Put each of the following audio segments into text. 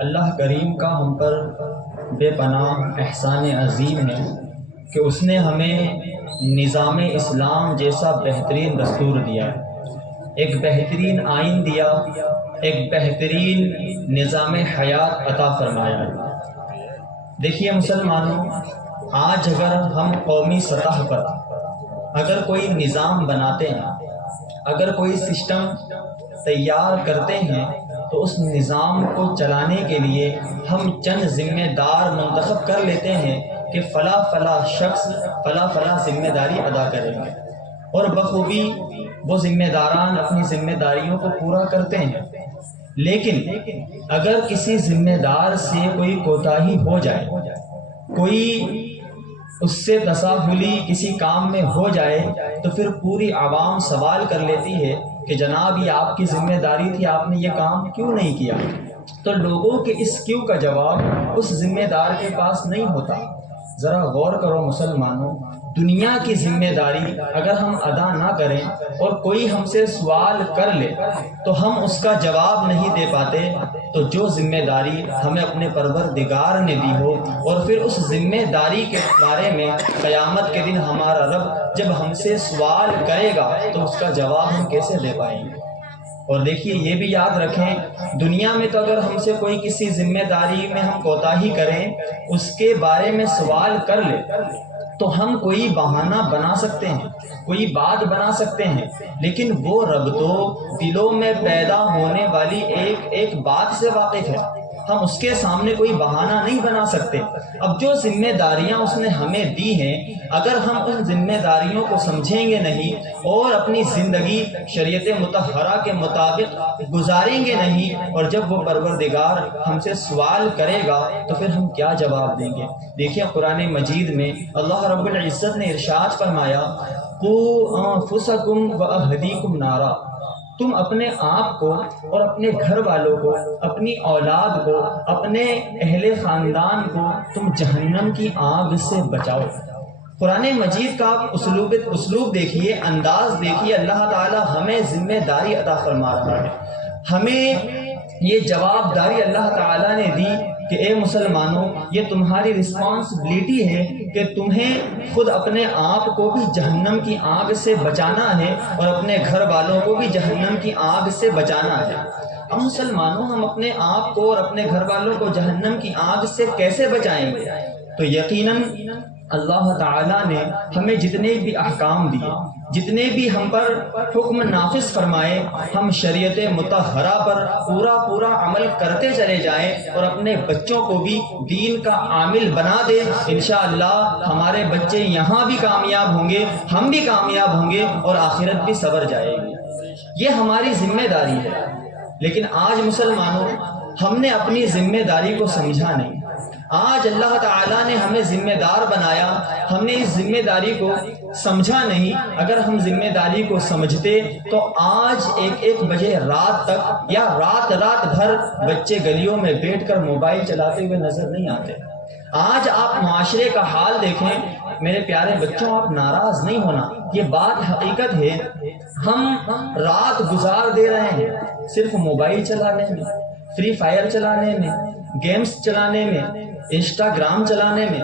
اللہ کریم کا ہم پر بے پناہ احسان عظیم ہے کہ اس نے ہمیں نظام اسلام جیسا بہترین دستور دیا ہے، ایک بہترین آئین دیا، ایک بہترین نظام حیات عطا فرمایا ہے۔ دیکھیے مسلمانوں، آج اگر ہم قومی سطح پر اگر کوئی نظام بناتے ہیں، اگر کوئی سسٹم تیار کرتے ہیں، تو اس نظام کو چلانے کے لیے ہم چند ذمہ دار منتخب کر لیتے ہیں کہ فلاں فلاں شخص فلاں فلاں ذمہ داری ادا کریں گے، اور بخوبی وہ ذمہ داران اپنی ذمہ داریوں کو پورا کرتے ہیں۔ لیکن اگر کسی ذمہ دار سے کوئی کوتاہی ہو جائے، کوئی اس سے تساہلی کسی کام میں ہو جائے، تو پھر پوری عوام سوال کر لیتی ہے کہ جناب یہ آپ کی ذمہ داری تھی، آپ نے یہ کام کیوں نہیں کیا؟ تو لوگوں کے اس کیوں کا جواب اس ذمہ دار کے پاس نہیں ہوتا۔ ذرا غور کرو مسلمانوں، دنیا کی ذمہ داری اگر ہم ادا نہ کریں اور کوئی ہم سے سوال کر لے تو ہم اس کا جواب نہیں دے پاتے، تو جو ذمہ داری ہمیں اپنے پروردگار نے دی ہو اور پھر اس ذمہ داری کے بارے میں قیامت کے دن ہمارا رب جب ہم سے سوال کرے گا تو اس کا جواب ہم کیسے دے پائیں گے؟ اور دیکھیے یہ بھی یاد رکھیں، دنیا میں تو اگر ہم سے کوئی کسی ذمہ داری میں ہم کوتاہی کریں، اس کے بارے میں سوال کر لے، تو ہم کوئی بہانہ بنا سکتے ہیں، کوئی بات بنا سکتے ہیں، لیکن وہ رب تو دلوں میں پیدا ہونے والی ایک ایک بات سے واقف ہے، ہم اس کے سامنے کوئی بہانہ نہیں بنا سکتے۔ اب جو ذمہ داریاں اس نے ہمیں دی ہیں، اگر ہم ان ذمہ داریوں کو سمجھیں گے نہیں اور اپنی زندگی شریعت مطہرہ کے مطابق گزاریں گے نہیں، اور جب وہ پروردگار ہم سے سوال کرے گا تو پھر ہم کیا جواب دیں گے؟ دیکھیں قرآن مجید میں اللہ رب العزت نے ارشاد فرمایا، قوا انفسکم واہلیکم نارا، تم اپنے آپ کو اور اپنے گھر والوں کو، اپنی اولاد کو، اپنے اہل خاندان کو تم جہنم کی آگ سے بچاؤ۔ قرآن مجید کا آپ اسلوب دیکھیے، انداز دیکھیے، اللہ تعالی ہمیں ذمہ داری عطا فرما رہا ہے، ہمیں یہ جواب داری اللہ تعالی نے دی کہ اے مسلمانوں، یہ تمہاری رسپانسبلٹی ہے کہ تمہیں خود اپنے آپ کو بھی جہنم کی آگ سے بچانا ہے اور اپنے گھر والوں کو بھی جہنم کی آگ سے بچانا ہے۔ اب مسلمانوں، ہم اپنے آپ کو اور اپنے گھر والوں کو جہنم کی آگ سے کیسے بچائیں گے؟ تو یقیناً اللہ تعالیٰ نے ہمیں جتنے بھی احکام دیے، جتنے بھی ہم پر حکم نافذ فرمائے، ہم شریعت مطہرہ پر پورا عمل کرتے چلے جائیں اور اپنے بچوں کو بھی دین کا عامل بنا دیں، انشاءاللہ ہمارے بچے یہاں بھی کامیاب ہوں گے، ہم بھی کامیاب ہوں گے اور آخرت بھی سنور جائے گی۔ یہ ہماری ذمہ داری ہے، لیکن آج مسلمانوں ہم نے اپنی ذمہ داری کو سمجھا نہیں۔ آج اللہ تعالیٰ نے ہمیں ذمہ دار بنایا، ہم نے اس ذمہ داری کو سمجھا نہیں۔ اگر ہم ذمہ داری کو سمجھتے تو آج ایک بجے رات تک یا رات بھر بچے گلیوں میں بیٹھ کر موبائل چلاتے ہوئے نظر نہیں آتے۔ آج آپ معاشرے کا حال دیکھیں، میرے پیارے بچوں، آپ ناراض نہیں ہونا، یہ بات حقیقت ہے، ہم رات گزار دے رہے ہیں صرف موبائل چلانے میں، فری فائر چلانے میں، گیمز چلانے میں، انسٹاگرام چلانے میں۔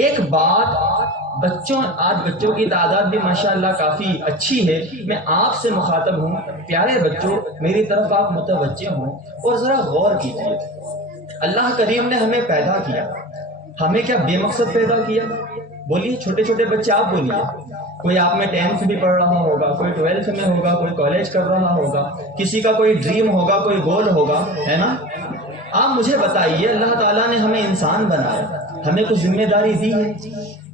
ایک بات آج بچوں کی تعداد بھی ماشاءاللہ کافی اچھی ہے، میں آپ سے مخاطب ہوں، پیارے بچوں میری طرف آپ متوجہ ہوں اور ذرا غور کیجیے۔ اللہ کریم نے ہمیں پیدا کیا، ہمیں کیا بے مقصد پیدا کیا؟ بولیے، چھوٹے چھوٹے بچے آپ بولیے، کوئی آپ میں 10th بھی پڑھ رہا ہوگا، کوئی 12th میں ہوگا، کوئی کالج کر رہا ہوگا، کسی کا کوئی ڈریم ہوگا، کوئی گول ہوگا، ہے نا؟ آپ مجھے بتائیے، اللہ تعالیٰ نے ہمیں انسان بنایا، ہمیں کچھ ذمہ داری دی ہے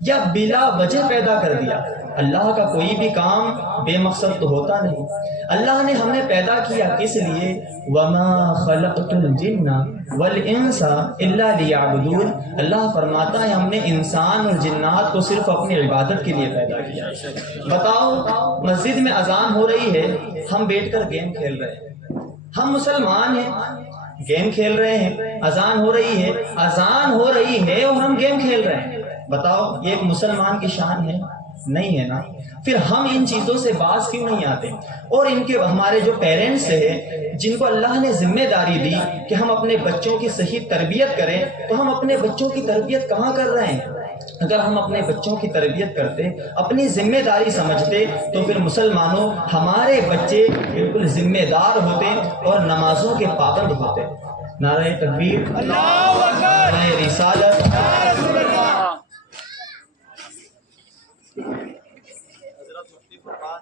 یا بلا وجہ پیدا کر دیا؟ اللہ کا کوئی بھی کام بے مقصد تو ہوتا نہیں۔ اللہ نے ہمیں پیدا کیا کس لیے؟ وَمَا خَلَقْتُ الْجِنَّ وَالْإِنسَ إِلَّا لِيَعْبُدُونَ۔ اللہ فرماتا ہے ہم نے انسان اور جنات کو صرف اپنی عبادت کے لیے پیدا کیا۔ بتاؤ، مسجد میں اذان ہو رہی ہے، ہم بیٹھ کر گیم کھیل رہے ہیں، ہم مسلمان ہیں، گیم کھیل رہے ہیں، اذان ہو رہی ہے اور ہم گیم کھیل رہے ہیں۔ بتاؤ یہ ایک مسلمان کی شان ہے؟ نہیں ہے نا، پھر ہم ان چیزوں سے باز کیوں نہیں آتے؟ اور ان کے ہمارے جو پیرنٹس ہیں جن کو اللہ نے ذمہ داری دی کہ ہم اپنے بچوں کی صحیح تربیت کریں، تو ہم اپنے بچوں کی تربیت کہاں کر رہے ہیں؟ اگر ہم اپنے بچوں کی تربیت کرتے، اپنی ذمہ داری سمجھتے، تو پھر مسلمانوں ہمارے بچے بالکل ذمہ دار ہوتے اور نمازوں کے پابند ہوتے۔ نعرہ تکبیر، اللہ اکبر، نعرہ رسالت۔ حضرت مفتی فرقان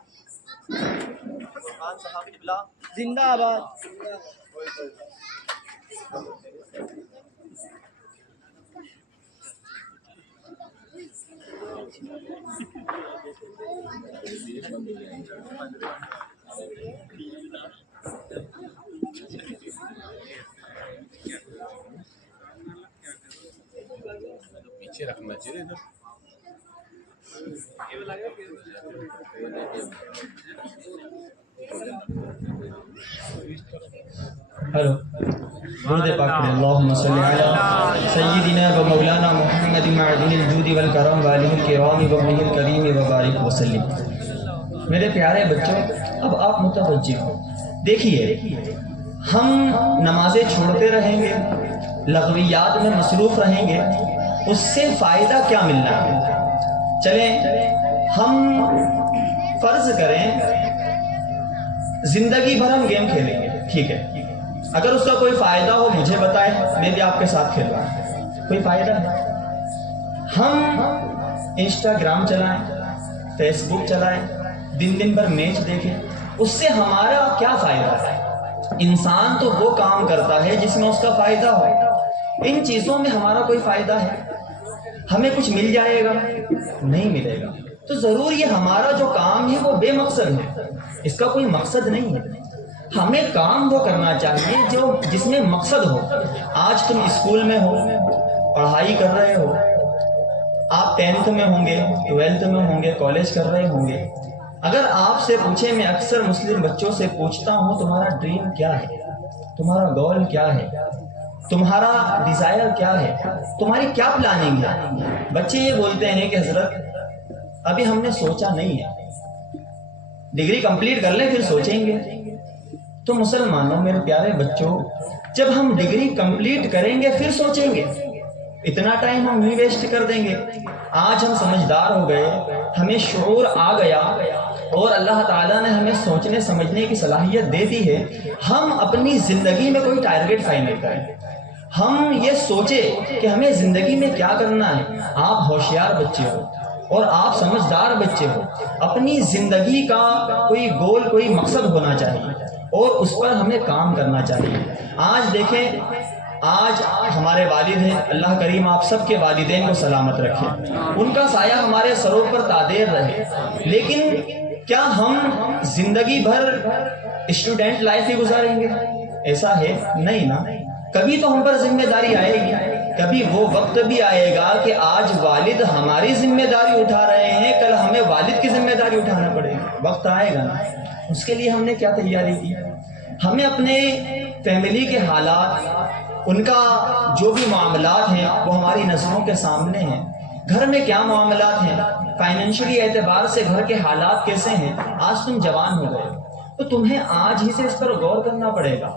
صاحب قبلہ زندہ آباد۔ پیچھے رکھنا چاہیے ادھر۔ ہلو، درود پاک پڑھیں۔ اللہم صلی علی سیدنا و مولانا محمد معدن الجود والکرم والہ الکرام وابنہ الکریم وبارک وسلم۔ میرے پیارے بچوں، اب آپ متوجہ ہو، دیکھیے ہم نمازیں چھوڑتے رہیں گے، لغویات میں مصروف رہیں گے، اس سے فائدہ کیا ملنا ہے؟ چلیں ہم فرض کریں زندگی بھر ہم گیم کھیلیں گے، ٹھیک ہے، اگر اس کا کوئی فائدہ ہو مجھے بتائیں، میں بھی آپ کے ساتھ کھیل رہا ہوں، کوئی فائدہ ہے؟ ہم انسٹاگرام چلائیں، فیس بک چلائیں، دن بھر میچ دیکھیں، اس سے ہمارا کیا فائدہ ہے؟ انسان تو وہ کام کرتا ہے جس میں اس کا فائدہ ہو، ان چیزوں میں ہمارا کوئی فائدہ ہے؟ ہمیں کچھ مل جائے گا؟ نہیں ملے گا، تو ضرور یہ ہمارا جو کام ہے وہ بے مقصد ہے، اس کا کوئی مقصد نہیں ہے۔ ہمیں کام وہ کرنا چاہیے جس میں مقصد ہو۔ آج تم اسکول میں ہو، پڑھائی کر رہے ہو، آپ 10th میں ہوں گے، 12th میں ہوں گے، کالج کر رہے ہوں گے، اگر آپ سے پوچھیں، میں اکثر مسلم بچوں سے پوچھتا ہوں تمہارا ڈریم کیا ہے، تمہارا گول کیا ہے، تمہارا ڈیزائر کیا ہے، تمہاری کیا پلاننگ ہے؟ بچے یہ بولتے ہیں کہ حضرت ابھی ہم نے سوچا نہیں ہے، ڈگری کمپلیٹ کر لیں پھر سوچیں گے۔ تو مسلمانوں، میرے پیارے بچوں، جب ہم ڈگری کمپلیٹ کریں گے پھر سوچیں گے، اتنا ٹائم ہم نہیں ویسٹ کر دیں گے۔ آج ہم سمجھدار ہو گئے، ہمیں شعور آ گیا اور اللہ تعالیٰ نے ہمیں سوچنے سمجھنے کی صلاحیت دے دی ہے، ہم اپنی زندگی میں کوئی ٹارگیٹ فائنل کریں، ہم یہ سوچے کہ ہمیں زندگی میں کیا کرنا ہے۔ آپ ہوشیار بچے ہو اور آپ سمجھدار بچے ہو، اپنی زندگی کا کوئی گول، کوئی مقصد ہونا چاہیے اور اس پر ہمیں کام کرنا چاہیے۔ آج دیکھیں، آج ہمارے والد ہیں، اللہ کریم آپ سب کے والدین کو سلامت رکھے، ان کا سایہ ہمارے سروں پر تادیر رہے، لیکن کیا ہم زندگی بھر اسٹوڈنٹ لائف ہی گزاریں گے؟ ایسا ہے نہیں نا، کبھی تو ہم پر ذمہ داری آئے گی، کبھی وہ وقت بھی آئے گا کہ آج والد ہماری ذمہ داری اٹھا رہے ہیں، کل ہمیں والد کی ذمہ داری اٹھانا پڑے گی، وقت آئے گا نا۔ اس کے لیے ہم نے کیا تیاری کی؟ ہمیں اپنے فیملی کے حالات، ان کا جو بھی معاملات ہیں وہ ہماری نظروں کے سامنے ہیں، گھر میں کیا معاملات ہیں، فائنینشلی اعتبار سے گھر کے حالات کیسے ہیں۔ آج تم جوان ہو گئے تو تمہیں آج ہی سے اس پر غور کرنا پڑے گا۔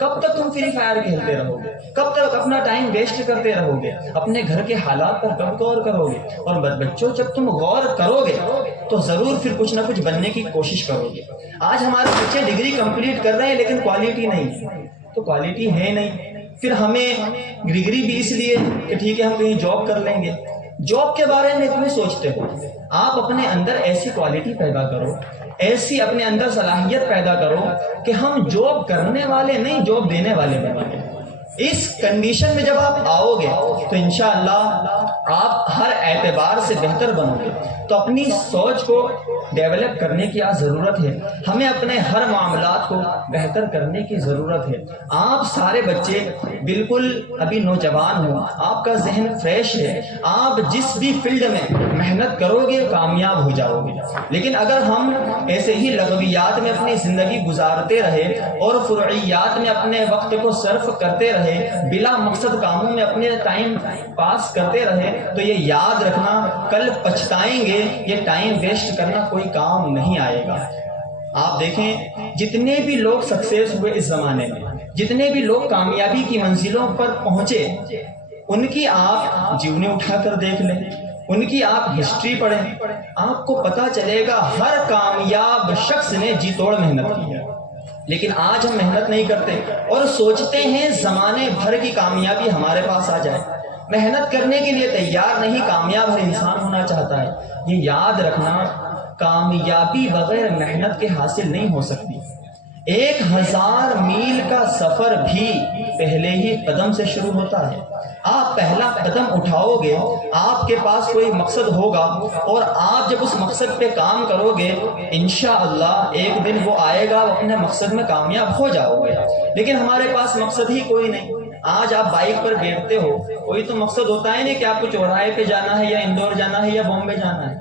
کب تک تم فری فائر کھیلتے رہو گے؟ کب تک اپنا ٹائم ویسٹ کرتے رہو گے؟ اپنے گھر کے حالات پر کب غور کرو گے؟ اور بچوں، جب تم غور کرو گے تو ضرور پھر کچھ نہ کچھ بننے کی کوشش کرو گے۔ آج ہمارے بچے ڈگری کمپلیٹ کر رہے ہیں لیکن کوالٹی نہیں ہے، تو کوالٹی ہے نہیں، پھر ہمیں ڈگری بھی اس لیے کہ ٹھیک ہے ہم کہیں جاب کر لیں گے۔ جاب کے بارے میں کیوں سوچتے ہو؟ آپ اپنے اندر ایسی کوالٹی پیدا کرو، ایسی اپنے اندر صلاحیت پیدا کرو کہ ہم جاب کرنے والے نہیں، جاب دینے والے بنیں۔ اس کنڈیشن میں جب آپ آؤ گے تو انشاءاللہ آپ ہر اعتبار سے بہتر بنو گے۔ تو اپنی سوچ کو ڈیولپ کرنے کی آج ضرورت ہے، ہمیں اپنے ہر معاملات کو بہتر کرنے کی ضرورت ہے۔ آپ سارے بچے بالکل ابھی نوجوان ہو، آپ کا ذہن فریش ہے، آپ جس بھی فیلڈ میں محنت کرو گے کامیاب ہو جاؤ گے. لیکن اگر ہم ایسے ہی لغویات میں اپنی زندگی گزارتے رہے اور فرعیات میں اپنے وقت کو صرف کرتے رہے، بلا مقصد کاموں میں اپنے ٹائم پاس کرتے رہے، تو یہ یاد رکھنا کل پچھتائیں گے. یہ ٹائم ویسٹ کرنا کوئی کام نہیں آئے گا. آپ دیکھیں جتنے بھی لوگ سکسیس ہوئے اس زمانے میں، جتنے بھی لوگ کامیابی کی منزلوں پر پہنچے، ان کی آپ جیونیں اٹھا کر دیکھ لیں، ان کی آپ ہسٹری پڑھیں، آپ کو پتا چلے گا ہر کامیاب شخص نے جی توڑ محنت کی ہے. لیکن آج ہم محنت نہیں کرتے اور سوچتے ہیں زمانے بھر کی کامیابی ہمارے پاس آ جائے. محنت کرنے کے لیے تیار نہیں کامیاب ہر انسان ہونا چاہتا ہے. یہ یاد رکھنا کامیابی بغیر محنت کے حاصل نہیں ہو سکتی. 1000 میل کا سفر بھی پہلے ہی قدم سے شروع ہوتا ہے. آپ پہلا قدم اٹھاؤ گے، آپ کے پاس کوئی مقصد ہوگا اور آپ جب اس مقصد پہ کام کرو گے انشاءاللہ ایک دن وہ آئے گا، وہ اپنے مقصد میں کامیاب ہو جاؤ گے. لیکن ہمارے پاس مقصد ہی کوئی نہیں. آج آپ بائک پر بیٹھتے ہو، کوئی تو مقصد ہوتا ہے نہیں کہ آپ کو چوراہے پہ جانا ہے یا اندور جانا ہے یا بامبے جانا ہے.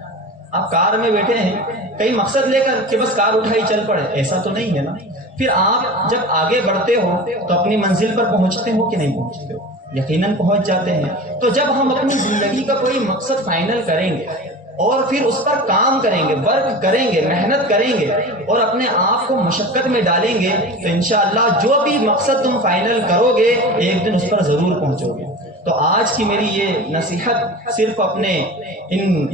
آپ کار میں بیٹھے ہیں کئی مقصد لے کر کہ بس کار اٹھائی چل پڑے، ایسا تو نہیں ہے نا. پھر آپ جب آگے بڑھتے ہو تو اپنی منزل پر پہنچتے ہو کہ نہیں پہنچتے ہو؟ یقیناً پہنچ جاتے ہیں. تو جب ہم اپنی زندگی کا کوئی مقصد فائنل کریں گے اور پھر اس پر کام کریں گے، ورک کریں گے، محنت کریں گے اور اپنے آپ کو مشقت میں ڈالیں گے تو انشاءاللہ جو بھی مقصد تم فائنل کرو گے ایک دن اس پر ضرور پہنچو گے. تو آج کی میری یہ نصیحت صرف اپنے ان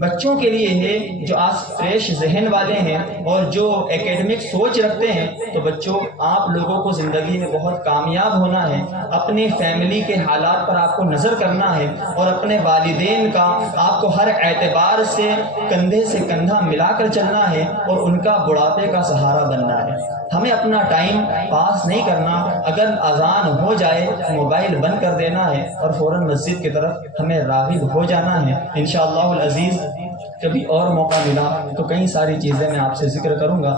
بچوں کے لیے ہے جو آج فریش ذہن والے ہیں اور جو ایکیڈمک سوچ رکھتے ہیں. تو بچوں آپ لوگوں کو زندگی میں بہت کامیاب ہونا ہے. اپنی فیملی کے حالات پر آپ کو نظر کرنا ہے اور اپنے والدین کا آپ کو ہر اعتبار سے کندھے سے کندھا ملا کر چلنا ہے اور ان کا بڑھاپے کا سہارا بننا ہے. ہمیں اپنا ٹائم پاس نہیں کرنا. اگر اذان ہو جائے موبائل بند کر دینا ہے اور فوراً مسجد کی طرف ہمیں راغب ہو جانا ہے. انشاءاللہ العزیز کبھی اور موقع ملا تو کئی ساری چیزیں میں آپ سے ذکر کروں گا.